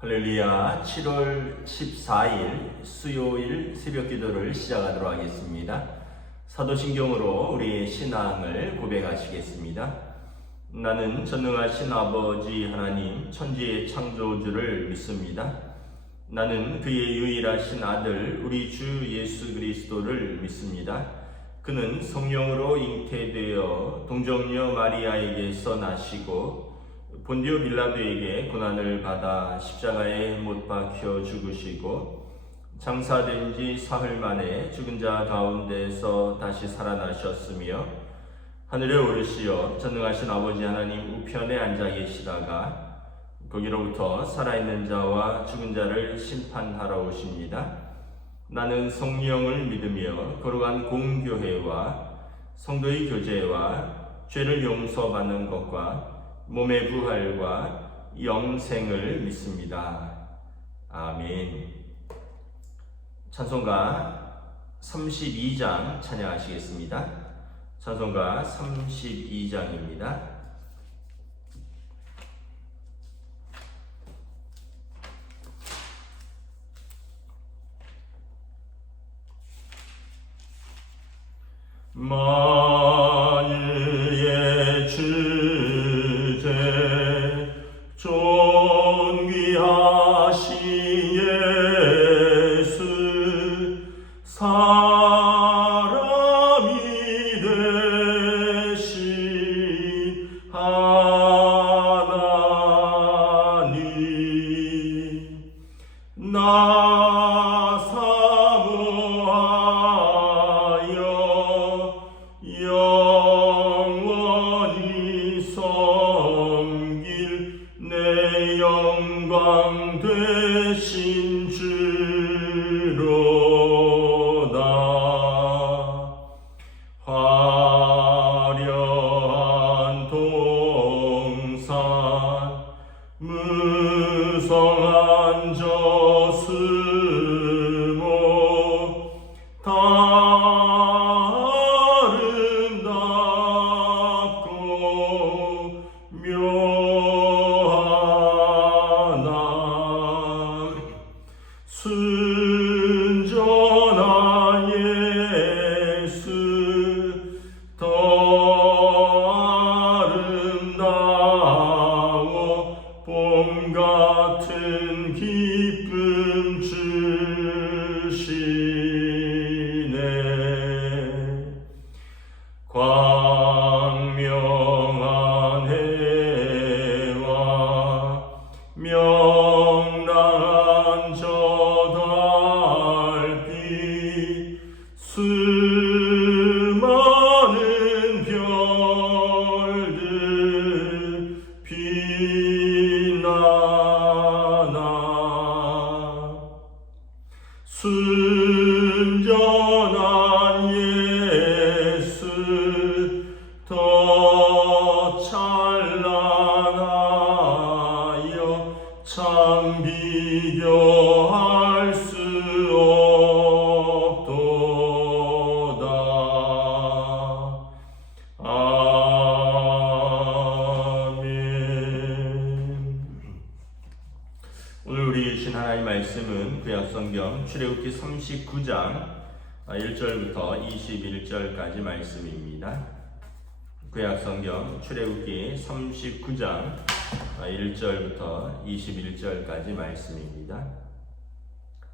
할렐루야. 7월 14일 수요일 새벽 기도를 시작하도록 하겠습니다. 사도신경으로 우리의 신앙을 고백하시겠습니다. 나는 전능하신 아버지 하나님 천지의 창조주를 믿습니다. 나는 그의 유일하신 아들 우리 주 예수 그리스도를 믿습니다. 그는 성령으로 잉태되어 동정녀 마리아에게서 나시고 본디오 빌라도에게 고난을 받아 십자가에 못 박혀 죽으시고 장사된 지 사흘 만에 죽은 자 가운데서 다시 살아나셨으며 하늘에 오르시어 전능하신 아버지 하나님 우편에 앉아 계시다가 거기로부터 살아있는 자와 죽은 자를 심판하러 오십니다. 나는 성령을 믿으며 거룩한 공교회와 성도의 교제와 죄를 용서받는 것과 몸의 부활과 영생을 믿습니다. 아멘. 찬송가 32장 찬양하시겠습니다. 찬송가 32장입니다. 만유의 주제 존귀하신 예수 사람이 되신 하나님 나 사모하여 영원히 섬길 내 영광 되신 주로다. 화려한 동산 무성한 저수모 아름답고 묘하나 순전한 예수 더 아름다워 봄 같은 기쁨 주시네. 광명한 해와 명랑한 저 달빛 수많은 별들 빛나나 순전한 예수 더 찬란하여 참 비교할 수 없도다. 아멘. 오늘 우리 주신 하나님의 말씀은 구약성경 출애굽기 39장 1절부터 21절까지 말씀입니다. 구약성경 출애굽기 39장 1절부터 21절까지 말씀입니다.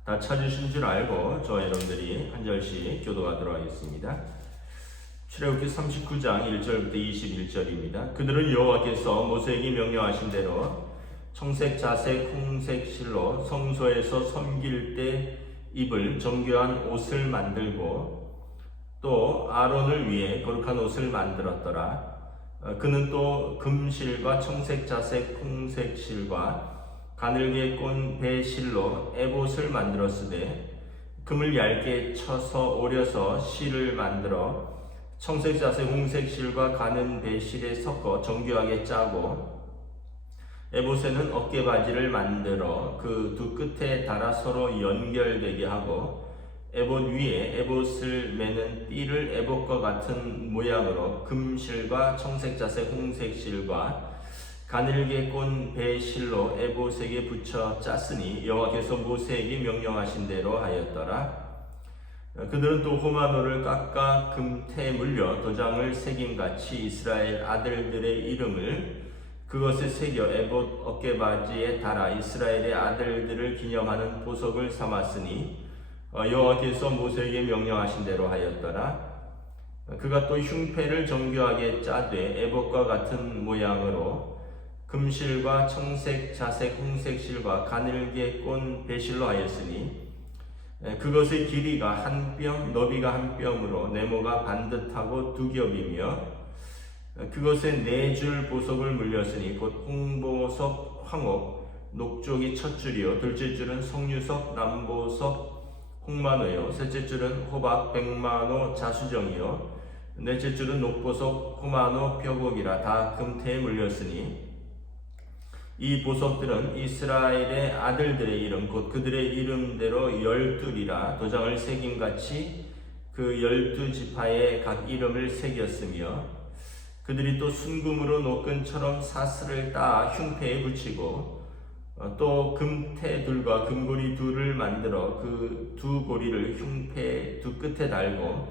다 찾으신 줄 알고 저와 여러분들이 한 절씩 교도하도록 하겠습니다. 출애굽기 39장 1절부터 21절입니다. 그들은 여호와께서 모세에게 명령하신 대로 청색, 자색, 홍색 실로 성소에서 섬길 때 입을 정교한 옷을 만들고 또 아론을 위해 거룩한 옷을 만들었더라. 그는 또 금실과 청색, 자색, 홍색 실과 가늘게 꼰 배실로 에봇을 만들었으되 금을 얇게 쳐서 오려서 실을 만들어 청색, 자색, 홍색 실과 가는 배실에 섞어 정교하게 짜고 에봇에는 어깨바지를 만들어 그 두 끝에 달아 서로 연결되게 하고 에봇 위에 에봇을 매는 띠를 에봇과 같은 모양으로 금실과 청색, 자색, 홍색 실과 가늘게 꼰 배 실로 에봇에게 붙여 짰으니 여호와께서 모세에게 명령하신 대로 하였더라. 그들은 또 호마노를 깎아 금태에 물려 도장을 새김같이 이스라엘 아들들의 이름을 그것에 새겨 에봇 어깨바지에 달아 이스라엘의 아들들을 기념하는 보석을 삼았으니 여호와께서 모세에게 명령하신 대로 하였더라. 그가 또 흉패를 정교하게 짜되 에봇과 같은 모양으로 금실과 청색, 자색, 홍색 실과 가늘게 꼰 배실로 하였으니 그것의 길이가 한 뼘, 너비가 한 뼘으로 네모가 반듯하고 두 겹이며 그것에 네 줄 보석을 물렸으니 곧 홍보석, 황옥, 녹쪽이 첫 줄이요 둘째 줄은 석류석, 남보석, 홍마노요 셋째 줄은 호박, 백마노, 자수정이요 넷째 줄은 녹보석, 호마노, 펴곡이라 다 금태에 물렸으니 이 보석들은 이스라엘의 아들들의 이름 곧 그들의 이름대로 12이라 도장을 새김같이 그 12지파에 각 이름을 새겼으며 그들이 또 순금으로 노끈처럼 사슬을 따 흉패에 붙이고 또 금태 둘과 금고리 둘을 만들어 그 두 고리를 흉패 두 끝에 달고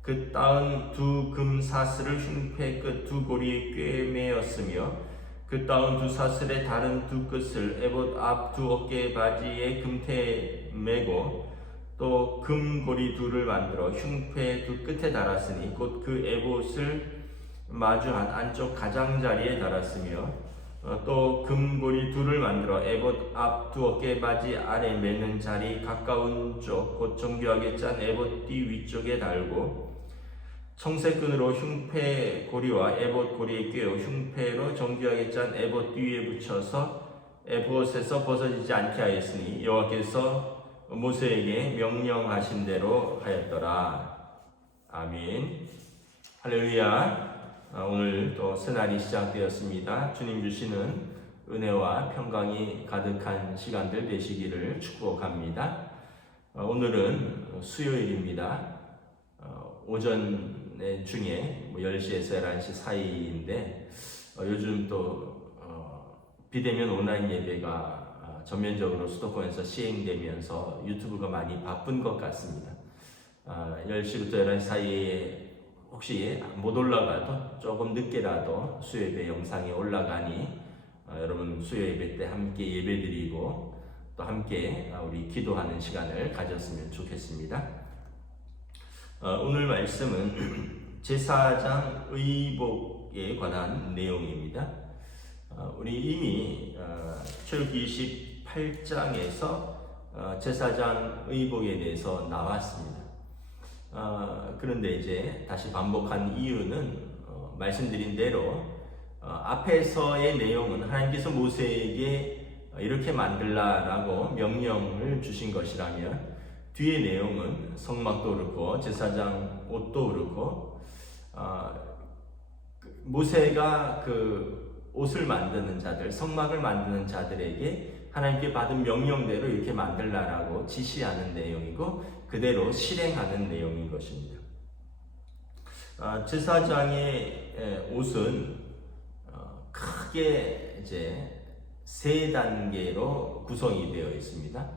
그 따은 두 금사슬을 흉패 끝 두 고리에 꿰매었으며 그 따은 두 사슬의 다른 두 끝을 에봇 앞 두 어깨 바지에 금태에 매고 또 금고리 둘을 만들어 흉패 두 끝에 달았으니 곧 그 에봇을 마주한 안쪽 가장자리에 달았으며 또 금고리 둘을 만들어 에봇 앞 두 어깨 바지 아래 매는 자리 가까운 쪽 곧 정교하게 짠 에봇 띠 위쪽에 달고 청색끈으로 흉패 고리와 에봇 고리에 꿰어 흉패로 정교하게 짠 에봇 뒤에 붙여서 에봇에서 벗어지지 않게 하였으니 여호와께서 모세에게 명령하신 대로 하였더라. 아멘. 할렐루야. 오늘 또 새날이 시작되었습니다. 주님 주시는 은혜와 평강이 가득한 시간들 되시기를 축복합니다. 오늘은 수요일입니다. 오전 중에 10시에서 11시 사이인데 요즘 또 비대면 온라인 예배가 전면적으로 수도권에서 시행되면서 유튜브가 많이 바쁜 것 같습니다. 10시부터 11시 사이에 혹시 못 올라가도 조금 늦게라도 수요예배 영상이 올라가니 여러분 수요예배 때 함께 예배드리고 또 함께 우리 기도하는 시간을 가졌으면 좋겠습니다. 오늘 말씀은 제사장 의복에 관한 내용입니다. 우리 이미 출애굽기 28장에서 제사장 의복에 대해서 나왔습니다. 그런데 이제 다시 반복한 이유는 말씀드린 대로 앞에서의 내용은 하나님께서 모세에게 이렇게 만들라라고 명령을 주신 것이라면 뒤의 내용은 성막도 그렇고 제사장 옷도 그렇고 모세가 그 옷을 만드는 자들, 성막을 만드는 자들에게 하나님께 받은 명령대로 이렇게 만들라라고 지시하는 내용이고 그대로 실행하는 내용인 것입니다. 제사장의 옷은 크게 이제 세 단계로 구성이 되어 있습니다.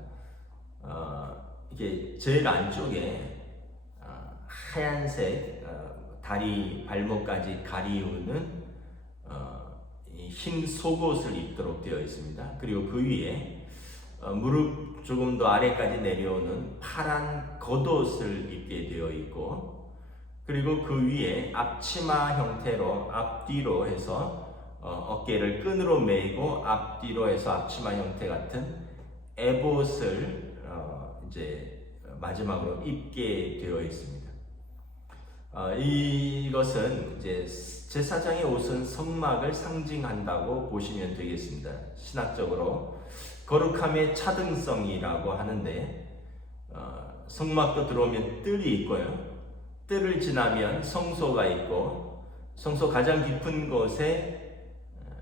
이게 제일 안쪽에 하얀색 다리 발목까지 가리우는 흰 속옷을 입도록 되어 있습니다. 그리고 그 위에 무릎 조금 더 아래까지 내려오는 파란 겉옷을 입게 되어 있고 그리고 그 위에 앞치마 형태로 앞뒤로 해서 어깨를 끈으로 매고 앞뒤로 해서 앞치마 형태 같은 에봇을 이제 마지막으로 입게 되어 있습니다. 이것은 이제 제사장의 옷은 성막을 상징한다고 보시면 되겠습니다. 신학적으로 거룩함의 차등성이라고 하는데 성막도 들어오면 뜰이 있고요. 뜰을 지나면 성소가 있고 성소 가장 깊은 곳에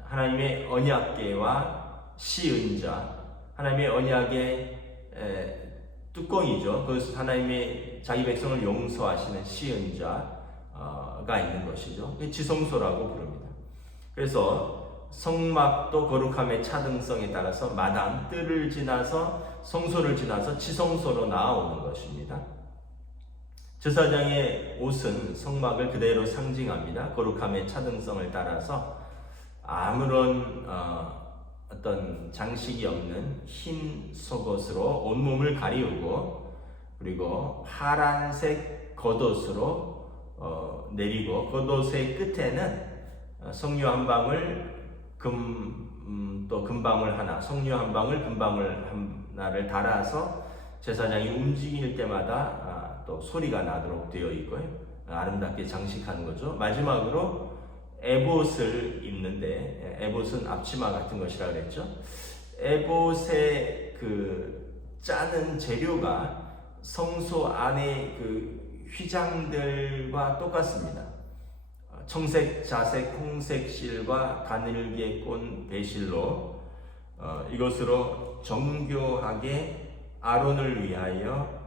하나님의 언약궤와 시은자, 하나님의 언약의 뚜껑이죠. 그것은 하나님의 자기 백성을 용서하시는 시은자가 있는 것이죠. 지성소라고 부릅니다. 그래서 성막도 거룩함의 차등성에 따라서 마당, 뜰을 지나서 성소를 지나서 지성소로 나아오는 것입니다. 제사장의 옷은 성막을 그대로 상징합니다. 거룩함의 차등성을 따라서 아무런 어떤 장식이 없는 흰 속옷으로 온몸을 가리우고, 그리고 파란색 겉옷으로 내리고, 겉옷의 끝에는 석류 한 방울, 또 금방울 하나, 석류 한 방울, 금방울 하나를 달아서 제사장이 움직일 때마다 또 소리가 나도록 되어 있고요. 아름답게 장식하는 거죠. 마지막으로 에봇을 입는데, 에봇은 앞치마 같은 것이라 그랬죠. 에봇의 그 짜는 재료가 성소 안의 그 휘장들과 똑같습니다. 청색, 자색, 홍색 실과 가늘게 꼰 배실로 이것으로 정교하게 아론을 위하여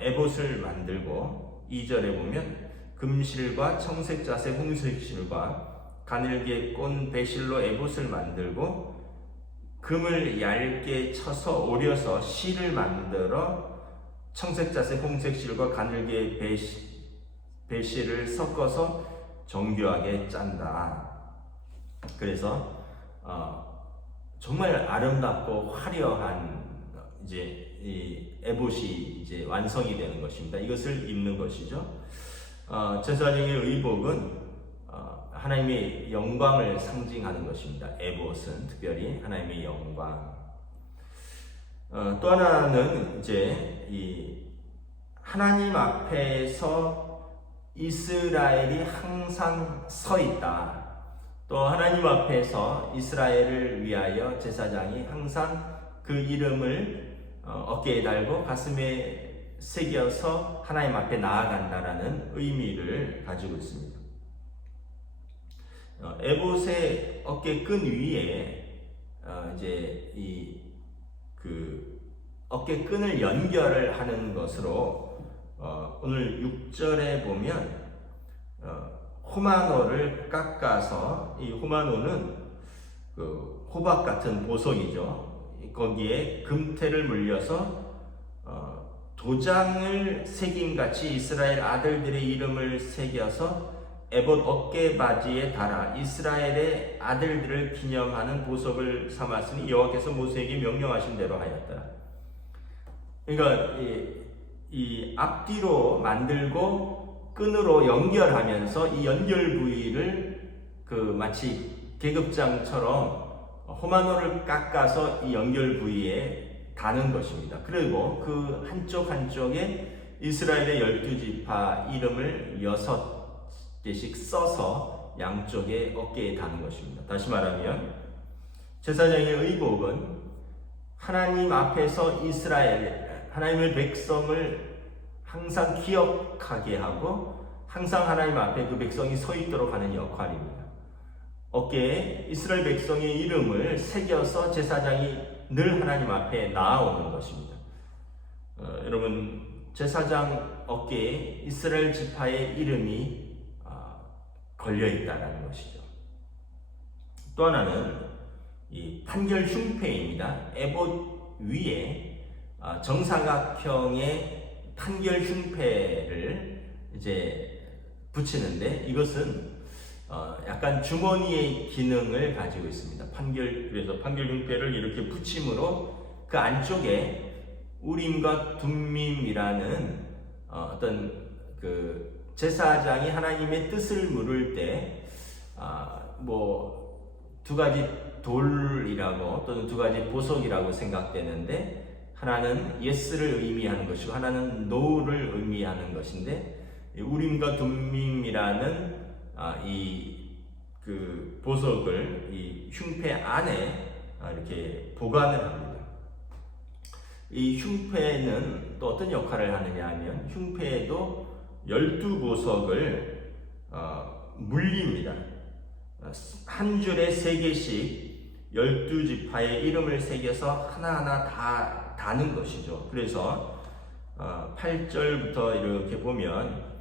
에봇을 만들고, 2절에 보면 금실과 청색, 자색, 홍색 실과 가늘게 꼰 배실로 에봇을 만들고, 금을 얇게 쳐서 오려서 실을 만들어 청색, 자색, 홍색 실과 가늘게 배실을 섞어서 정교하게 짠다. 그래서 정말 아름답고 화려한 이제 이 에봇이 이제 완성이 되는 것입니다. 이것을 입는 것이죠. 제사장의 의복은 하나님의 영광을 상징하는 것입니다. 에봇은 특별히 하나님의 영광. 또 하나는 이제 이 하나님 앞에서 이스라엘이 항상 서 있다. 또 하나님 앞에서 이스라엘을 위하여 제사장이 항상 그 이름을 어깨에 달고 가슴에 새겨서 하나님 앞에 나아간다라는 의미를 가지고 있습니다. 에봇의 어깨끈 위에 이제 이 그 어깨끈을 연결을 하는 것으로 오늘 6절에 보면 호마노를 깎아서, 이 호마노는 그 호박 같은 보석이죠. 거기에 금태를 물려서 도장을 새김같이 이스라엘 아들들의 이름을 새겨서 에봇 어깨 바지에 달아 이스라엘의 아들들을 기념하는 보석을 삼았으니 여호와께서 모세에게 명령하신 대로 하였다. 그러니까 이 앞뒤로 만들고 끈으로 연결하면서 이 연결 부위를 그 마치 계급장처럼 호마노를 깎아서 이 연결 부위에 다는 것입니다. 그리고 그 한쪽에 이스라엘의 12지파 이름을 6개씩 써서 양쪽에 어깨에 다는 것입니다. 다시 말하면 제사장의 의복은 하나님 앞에서 이스라엘, 하나님의 백성을 항상 기억하게 하고 항상 하나님 앞에 그 백성이 서 있도록 하는 역할입니다. 어깨에 이스라엘 백성의 이름을 새겨서 제사장이 늘 하나님 앞에 나아오는 것입니다. 여러분, 제사장 어깨에 이스라엘 지파의 이름이 걸려 있다는 것이죠. 또 하나는 이 판결 흉패입니다. 에봇 위에 정사각형의 판결 흉패를 이제 붙이는데, 이것은 약간 주머니의 기능을 가지고 있습니다. 그래서 판결 흉패를 이렇게 붙임으로 그 안쪽에 우림과 둠밈이라는 어떤 그 제사장이 하나님의 뜻을 물을 때 뭐 두 가지 돌이라고 또는 두 가지 보석이라고 생각되는데, 하나는 예스를 의미하는 것이고 하나는 노를 의미하는 것인데, 우림과 둠밈이라는 이 그 보석을 이 흉패 안에 이렇게 보관을 합니다. 이 흉패는 또 어떤 역할을 하느냐 하면, 흉패에도 12보석을 물립니다. 한 줄에 3개씩 12지파의 이름을 새겨서 하나하나 다 다는 것이죠. 그래서 8절부터 이렇게 보면,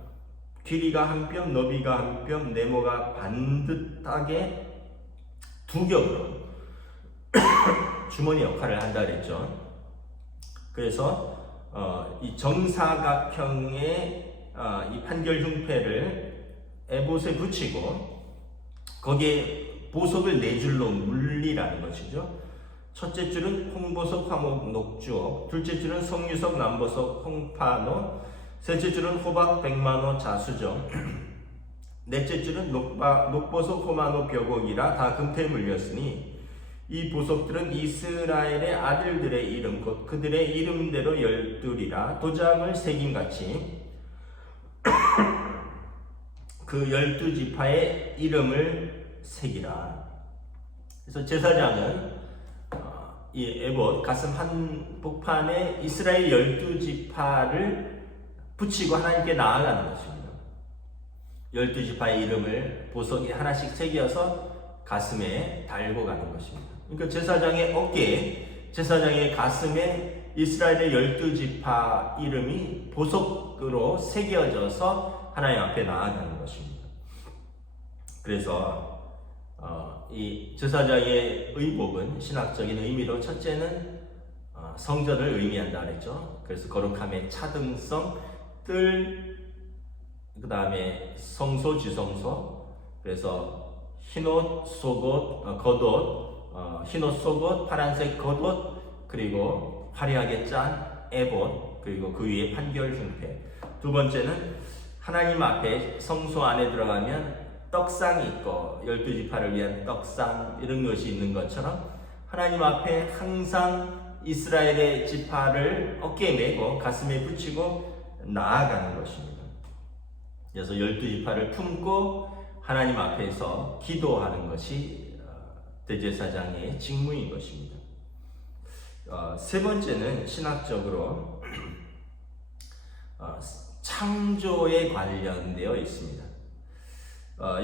길이가 한 뼘, 너비가 한 뼘, 네모가 반듯하게 두 겹으로 주머니 역할을 한다 그랬죠. 그래서 이 정사각형의 이 판결 흉패를 에봇에 붙이고 거기에 보석을 네 줄로 물리라는 것이죠. 첫째 줄은 홍보석, 화목, 녹주옥, 둘째 줄은 석류석, 남보석, 홍파노, 셋째 줄은 호박, 백마노, 자수정, 넷째 줄은 녹보석, 호마노, 벼곡이라 다 금태에 물렸으니 이 보석들은 이스라엘의 아들들의 이름 곧 그들의 이름대로 12이라 도장을 새김같이 그 12지파의 이름을 새기라. 그래서 제사장은 이 에봇 가슴 한복판에 이스라엘 12지파를 붙이고 하나님께 나아가는 것입니다. 12지파의 이름을 보석에 하나씩 새겨서 가슴에 달고 가는 것입니다. 그러니까 제사장의 어깨에, 제사장의 가슴에 이스라엘의 12지파 이름이 보석으로 새겨져서 하나님 앞에 나아가는 것입니다. 그래서 이 제사장의 의복은 신학적인 의미로 첫째는 성전을 의미한다 그랬죠. 그래서 거룩함의 차등성, 뜰, 그 다음에 성소, 지성소. 그래서 흰옷, 속옷, 겉옷, 흰옷, 속옷, 파란색 겉옷, 그리고 화려하게 짠 에봇, 그리고 그 위에 판결 흉패. 두 번째는 하나님 앞에 성소 안에 들어가면 떡상이 있고 12지파를 위한 떡상 이런 것이 있는 것처럼 하나님 앞에 항상 이스라엘의 지파를 어깨에 메고 가슴에 붙이고 나아가는 것입니다. 그래서 12지파를 품고 하나님 앞에서 기도하는 것이 대제사장의 직무인 것입니다. 세 번째는 신학적으로 창조에 관련되어 있습니다.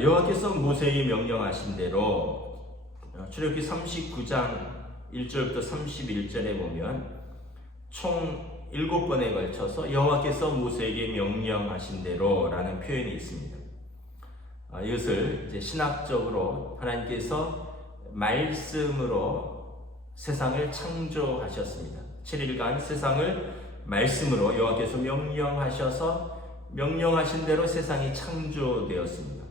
여호와께서 모세에게 명령하신 대로 출애굽기 39장 1절부터 31절에 보면 총 7번에 걸쳐서 여호와께서 모세에게 명령하신 대로 라는 표현이 있습니다. 이것을 이제 신학적으로 하나님께서 말씀으로 세상을 창조하셨습니다. 7일간 세상을 말씀으로 여호와께서 명령하셔서 명령하신 대로 세상이 창조되었습니다.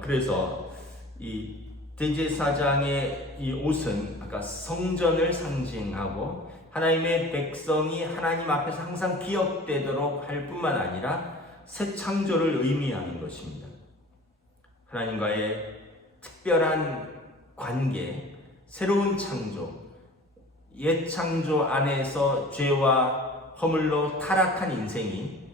그래서 이 대제사장의 이 옷은 아까 성전을 상징하고 하나님의 백성이 하나님 앞에서 항상 기억되도록 할 뿐만 아니라 새 창조를 의미하는 것입니다. 하나님과의 특별한 관계, 새로운 창조, 옛 창조 안에서 죄와 허물로 타락한 인생이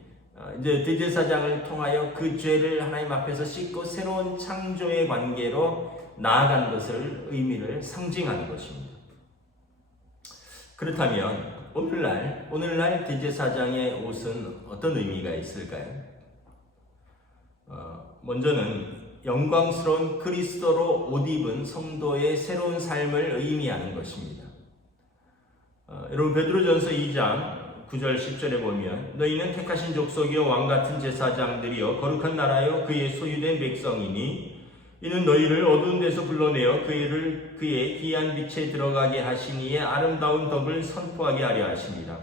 이제 대제사장을 통하여 그 죄를 하나님 앞에서 씻고 새로운 창조의 관계로 나아간 것을 의미를 상징하는 것입니다. 그렇다면 오늘날 대제사장의 옷은 어떤 의미가 있을까요? 먼저는 영광스러운 그리스도로 옷 입은 성도의 새로운 삶을 의미하는 것입니다. 여러분 베드로전서 2장 9절 10절에 보면 너희는 택하신 족속이요 왕같은 제사장들이요 거룩한 나라요 그의 소유된 백성이니 이는 너희를 어두운 데서 불러내어 그의 귀한 빛에 들어가게 하시니에 아름다운 덕을 선포하게 하려 하십니다.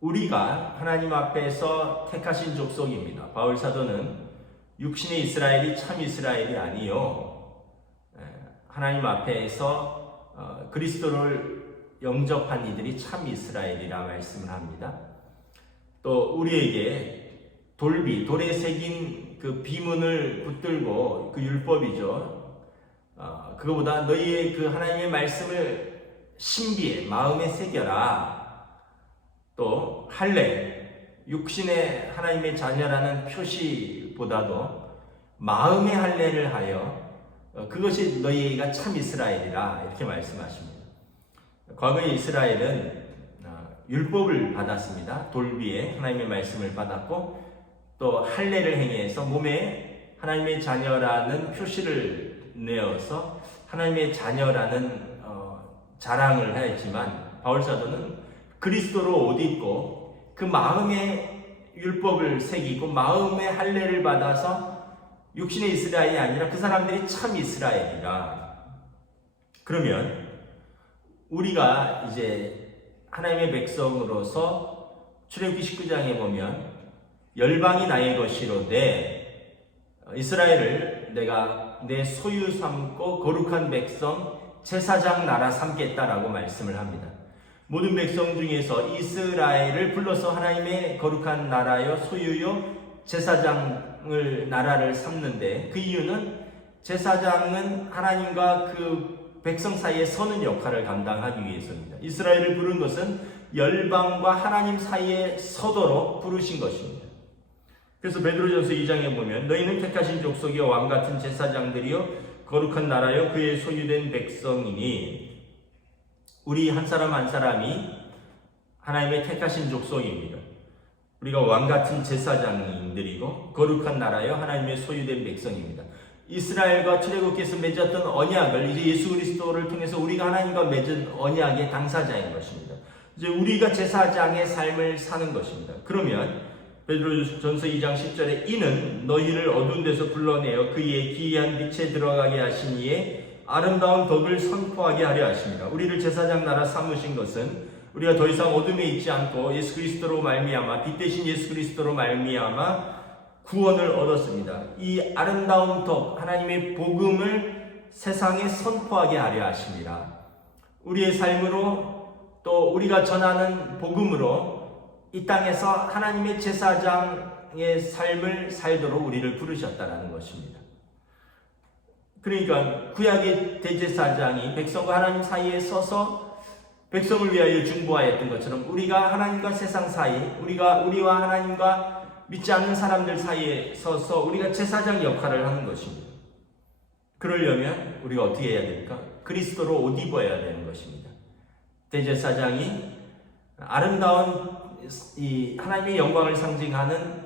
우리가 하나님 앞에서 택하신 족속입니다. 바울 사도는 육신의 이스라엘이 참 이스라엘이 아니요 하나님 앞에서 그리스도를 영접한 이들이 참 이스라엘이라 말씀을 합니다. 또 우리에게 돌에 새긴 그 비문을 붙들고 그 율법이죠. 그거보다 너희의 그 하나님의 말씀을 신비에 마음에 새겨라. 또 할례, 육신의 하나님의 자녀라는 표시보다도 마음의 할례를 하여 그것이 너희가 참 이스라엘이라 이렇게 말씀하십니다. 과거에 이스라엘은 율법을 받았습니다. 돌 위에 하나님의 말씀을 받았고 또 할례를 행해서 몸에 하나님의 자녀라는 표시를 내어서 하나님의 자녀라는 자랑을 하였지만 바울 사도는 그리스도로 옷 입고 그 마음에 율법을 새기고 마음의 할례를 받아서 육신의 이스라엘이 아니라 그 사람들이 참 이스라엘이라. 그러면 우리가 이제 하나님의 백성으로서 출애굽기 19장에 보면 열방이 나의 것이로되 이스라엘을 내가 내 소유 삼고 거룩한 백성 제사장 나라 삼겠다라고 말씀을 합니다. 모든 백성 중에서 이스라엘을 불러서 하나님의 거룩한 나라요 소유요 제사장을 나라를 삼는데, 그 이유는 제사장은 하나님과 그 백성 사이에 서는 역할을 감당하기 위해서입니다. 이스라엘을 부른 것은 열방과 하나님 사이에 서도록 부르신 것입니다. 그래서 베드로전서 2장에 보면 너희는 택하신 족속이요 왕같은 제사장들이요 거룩한 나라요 그의 소유된 백성이니, 우리 한 사람 한 사람이 하나님의 택하신 족속입니다. 우리가 왕같은 제사장님들이고 거룩한 나라요 하나님의 소유된 백성입니다. 이스라엘과 출애굽기에서 맺었던 언약을 이제 예수 그리스도를 통해서 우리가 하나님과 맺은 언약의 당사자인 것입니다. 이제 우리가 제사장의 삶을 사는 것입니다. 그러면 베드로전서 2장 10절에 이는 너희를 어두운 데서 불러내어 그의 기이한 빛에 들어가게 하신 이의 아름다운 덕을 선포하게 하려 하십니다. 우리를 제사장 나라 삼으신 것은 우리가 더 이상 어둠에 있지 않고 예수 그리스도로 말미암아, 빛 대신 예수 그리스도로 말미암아 구원을 얻었습니다. 이 아름다운 덕, 하나님의 복음을 세상에 선포하게 하려 하십니다. 우리의 삶으로 또 우리가 전하는 복음으로 이 땅에서 하나님의 제사장의 삶을 살도록 우리를 부르셨다는 것입니다. 그러니까 구약의 대제사장이 백성과 하나님 사이에 서서 백성을 위하여 중보하였던 것처럼 우리가 하나님과 세상 사이, 우리와 하나님과 믿지 않는 사람들 사이에 서서 우리가 제사장 역할을 하는 것입니다. 그러려면 우리가 어떻게 해야 됩니까? 그리스도로 옷 입어야 되는 것입니다. 대제사장이 아름다운 이 하나님의 영광을 상징하는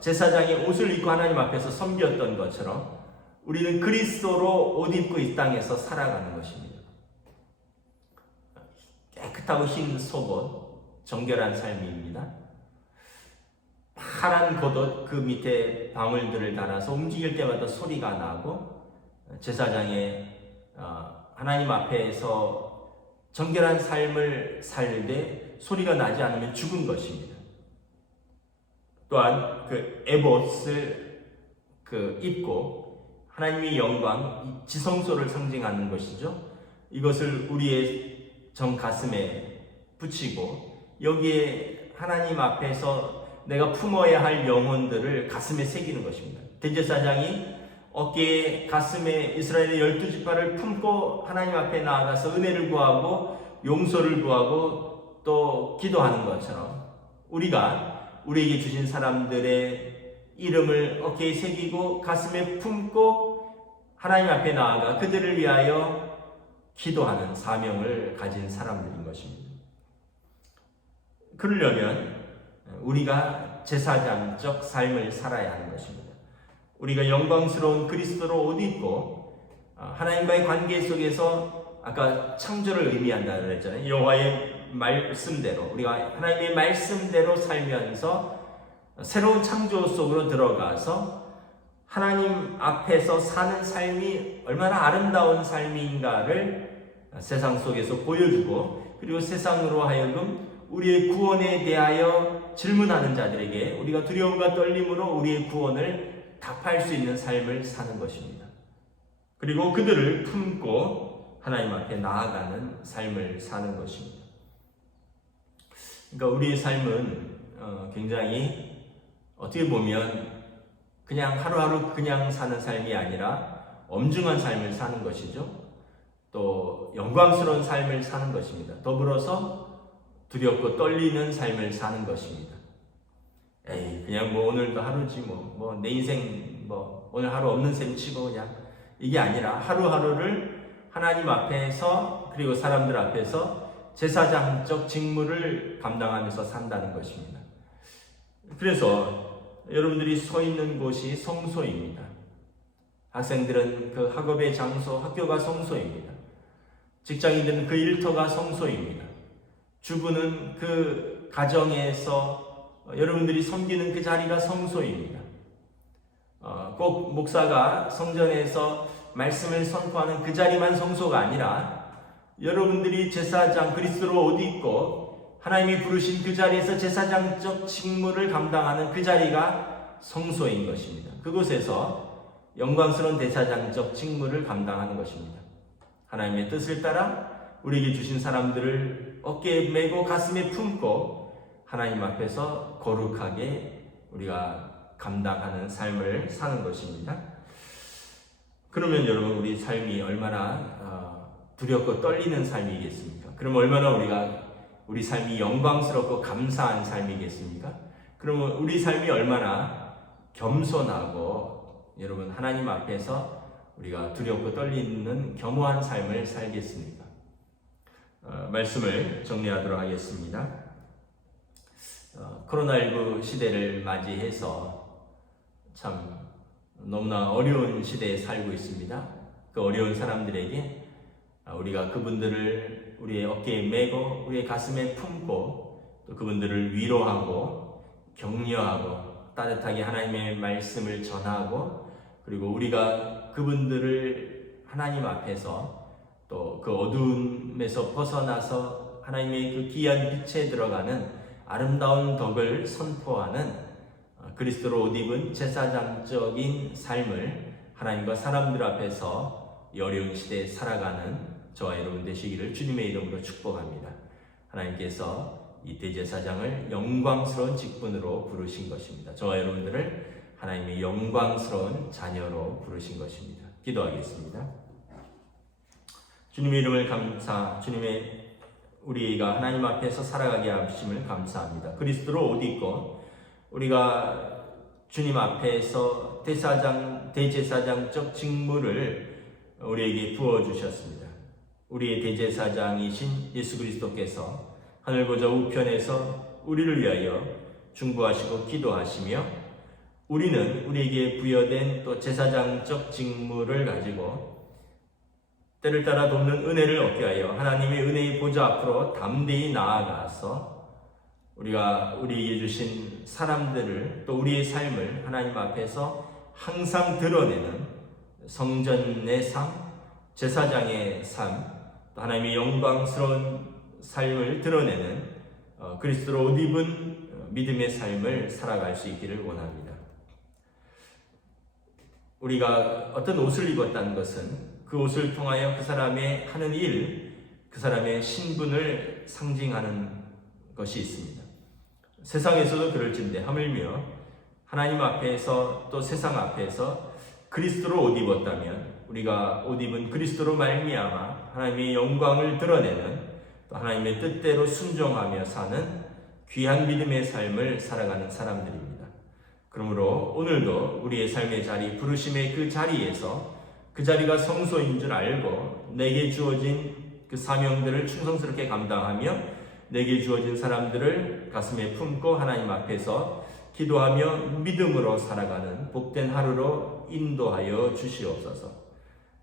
제사장의 옷을 입고 하나님 앞에서 섬겼던 것처럼 우리는 그리스도로 옷 입고 이 땅에서 살아가는 것입니다. 깨끗하고 흰 속옷, 정결한 삶입니다. 파란 겉옷, 그 밑에 방울들을 달아서 움직일 때마다 소리가 나고, 제사장의 하나님 앞에서 정결한 삶을 살되 소리가 나지 않으면 죽은 것입니다. 또한 그 에봇을 입고 하나님의 영광, 지성소를 상징하는 것이죠. 이것을 우리의 정 가슴에 붙이고 여기에 하나님 앞에서 내가 품어야 할 영혼들을 가슴에 새기는 것입니다. 대제사장이 어깨에 가슴에 이스라엘의 12지파를 품고 하나님 앞에 나아가서 은혜를 구하고 용서를 구하고 또 기도하는 것처럼 우리가 우리에게 주신 사람들의 이름을 어깨에 새기고 가슴에 품고 하나님 앞에 나아가 그들을 위하여 기도하는 사명을 가진 사람들인 것입니다. 그러려면 우리가 제사장적 삶을 살아야 하는 것입니다. 우리가 영광스러운 그리스도로 옷 입고 하나님과의 관계 속에서 아까 창조를 의미한다고 그랬잖아요. 여호와의 말씀대로 우리가 하나님의 말씀대로 살면서 새로운 창조 속으로 들어가서 하나님 앞에서 사는 삶이 얼마나 아름다운 삶인가를 세상 속에서 보여주고, 그리고 세상으로 하여금 우리의 구원에 대하여 질문하는 자들에게 우리가 두려움과 떨림으로 우리의 구원을 답할 수 있는 삶을 사는 것입니다. 그리고 그들을 품고 하나님 앞에 나아가는 삶을 사는 것입니다. 그러니까 우리의 삶은 굉장히 어떻게 보면 그냥 하루하루 그냥 사는 삶이 아니라 엄중한 삶을 사는 것이죠. 또 영광스러운 삶을 사는 것입니다. 더불어서 두렵고 떨리는 삶을 사는 것입니다. 그냥 오늘도 하루지 내 인생 오늘 하루 없는 셈 치고 그냥, 이게 아니라 하루하루를 하나님 앞에서 그리고 사람들 앞에서 제사장적 직무를 감당하면서 산다는 것입니다. 그래서 여러분들이 서 있는 곳이 성소입니다. 학생들은 그 학업의 장소, 학교가 성소입니다. 직장인들은 그 일터가 성소입니다. 주부는 그 가정에서 여러분들이 섬기는 그 자리가 성소입니다. 꼭 목사가 성전에서 말씀을 선포하는 그 자리만 성소가 아니라 여러분들이 제사장 그리스도로 옷 입고 하나님이 부르신 그 자리에서 제사장적 직무를 감당하는 그 자리가 성소인 것입니다. 그곳에서 영광스러운 제사장적 직무를 감당하는 것입니다. 하나님의 뜻을 따라 우리에게 주신 사람들을 어깨에 메고 가슴에 품고 하나님 앞에서 거룩하게 우리가 감당하는 삶을 사는 것입니다. 그러면 여러분 우리 삶이 얼마나 두렵고 떨리는 삶이겠습니까? 그럼 얼마나 우리 삶이 영광스럽고 감사한 삶이겠습니까? 그러면 우리 삶이 얼마나 겸손하고 여러분 하나님 앞에서 우리가 두렵고 떨리는 겸허한 삶을 살겠습니까? 말씀을 정리하도록 하겠습니다. 코로나19 시대를 맞이해서 참 너무나 어려운 시대에 살고 있습니다. 그 어려운 사람들에게 우리가 그분들을 우리의 어깨에 메고 우리의 가슴에 품고 또 그분들을 위로하고 격려하고 따뜻하게 하나님의 말씀을 전하고 그리고 우리가 그분들을 하나님 앞에서 또 그 어두움에서 벗어나서 하나님의 그 귀한 빛에 들어가는 아름다운 덕을 선포하는 그리스도로 옷 입은 제사장적인 삶을 하나님과 사람들 앞에서 이 어려운 시대에 살아가는 저와 여러분 되시기를 주님의 이름으로 축복합니다. 하나님께서 이 대제사장을 영광스러운 직분으로 부르신 것입니다. 저와 여러분들을 하나님의 영광스러운 자녀로 부르신 것입니다. 기도하겠습니다. 주님의 이름을 우리가 하나님 앞에서 살아가게 하심을 감사합니다. 그리스도로 옷 입고 우리가 주님 앞에서 대제사장적 직무를 우리에게 부어주셨습니다. 우리의 대제사장이신 예수 그리스도께서 하늘보좌 우편에서 우리를 위하여 중보하시고 기도하시며 우리는 우리에게 부여된 또 제사장적 직무를 가지고 때를 따라 돕는 은혜를 얻게 하여 하나님의 은혜의 보좌 앞으로 담대히 나아가서 우리가 우리에게 주신 사람들을 또 우리의 삶을 하나님 앞에서 항상 드러내는 성전의 삶, 제사장의 삶, 또 하나님의 영광스러운 삶을 드러내는 그리스도로 옷 입은 믿음의 삶을 살아갈 수 있기를 원합니다. 우리가 어떤 옷을 입었다는 것은 그 옷을 통하여 그 사람의 하는 일, 그 사람의 신분을 상징하는 것이 있습니다. 세상에서도 그럴진데 하물며 하나님 앞에서 또 세상 앞에서 그리스도로 옷 입었다면 우리가 옷 입은 그리스도로 말미암아 하나님의 영광을 드러내는 또 하나님의 뜻대로 순종하며 사는 귀한 믿음의 삶을 살아가는 사람들입니다. 그러므로 오늘도 우리의 삶의 자리, 부르심의 그 자리에서 그 자리가 성소인 줄 알고 내게 주어진 그 사명들을 충성스럽게 감당하며 내게 주어진 사람들을 가슴에 품고 하나님 앞에서 기도하며 믿음으로 살아가는 복된 하루로 인도하여 주시옵소서.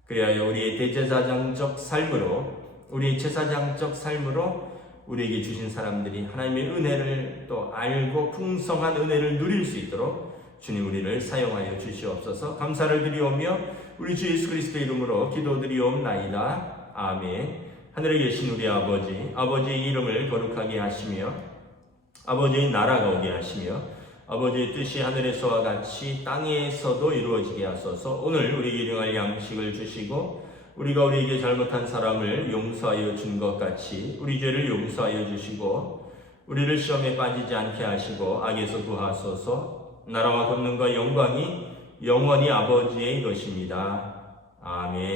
그리하여 우리의 대제사장적 삶으로 우리의 제사장적 삶으로 우리에게 주신 사람들이 하나님의 은혜를 또 알고 풍성한 은혜를 누릴 수 있도록 주님 우리를 사용하여 주시옵소서. 감사를 드리오며 우리 주 예수 그리스도의 이름으로 기도드리옵나이다. 아멘. 하늘에 계신 우리 아버지의 이름을 거룩하게 하시며 아버지의 나라가 오게 하시며 아버지의 뜻이 하늘에서와 같이 땅에서도 이루어지게 하소서. 오늘 우리에게 일용할 양식을 주시고 우리가 우리에게 잘못한 사람을 용서하여 준 것 같이 우리 죄를 용서하여 주시고 우리를 시험에 빠지지 않게 하시고 악에서 구하소서. 나라와 권능과 영광이 영원히 아버지의 것입니다. 아멘.